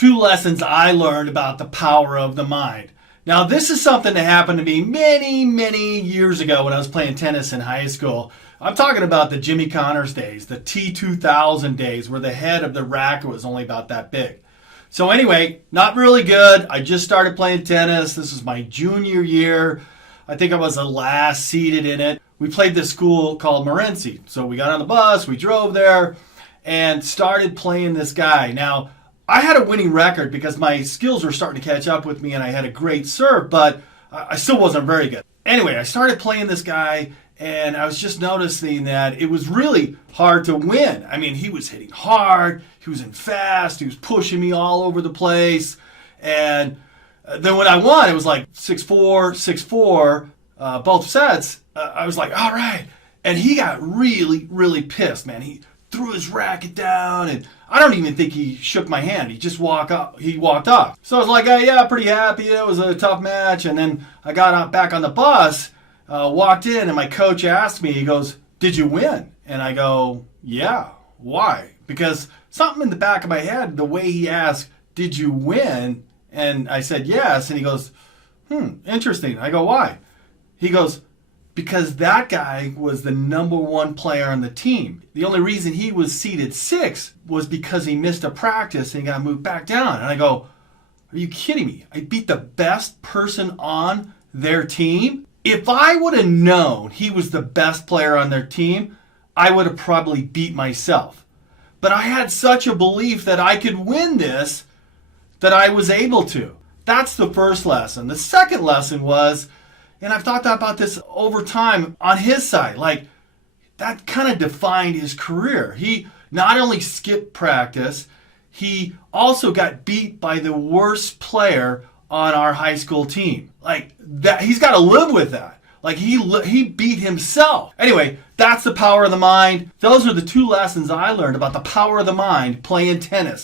2 lessons I learned about the power of the mind. Now, this is something that happened to me many, many years ago when I was playing tennis in high school. I'm talking about the Jimmy Connors days, the T2000 days, where the head of the racket was only about that big. So anyway, not really good. I just started playing tennis. This was my junior year. I think I was the last seated in it. We played this school called Morenci. So we got on the bus, we drove there, and started playing this guy. Now, I had a winning record because my skills were starting to catch up with me and I had a great serve, but I still wasn't very good. Anyway, I started playing this guy and I was just noticing that it was really hard to win. I mean, he was hitting hard, he was in fast, he was pushing me all over the place. And then when I won, it was like 6-4, 6-4, both sets. I was like, all right. And he got really, really pissed, man. He threw his racket down, and I don't even think he shook my hand. He just walked off. So I was like, yeah, pretty happy. It was a tough match. And then I got back on the bus, walked in, and my coach asked me, he goes, did you win? And I go, yeah. Why? Because something in the back of my head, the way he asked, did you win? And I said, yes. And he goes, interesting. I go, why? He goes, because that guy was the number 1 player on the team. The only reason he was seeded 6 was because he missed a practice and he got moved back down. And I go, are you kidding me? I beat the best person on their team? If I would have known he was the best player on their team, I would have probably beat myself. But I had such a belief that I could win this that I was able to. That's the first lesson. The second lesson was, and I've thought about this over time on his side, like that kind of defined his career. He not only skipped practice, he also got beat by the worst player on our high school team. Like that, he's got to live with that. Like he beat himself. Anyway, that's the power of the mind. Those are the 2 lessons I learned about the power of the mind playing tennis.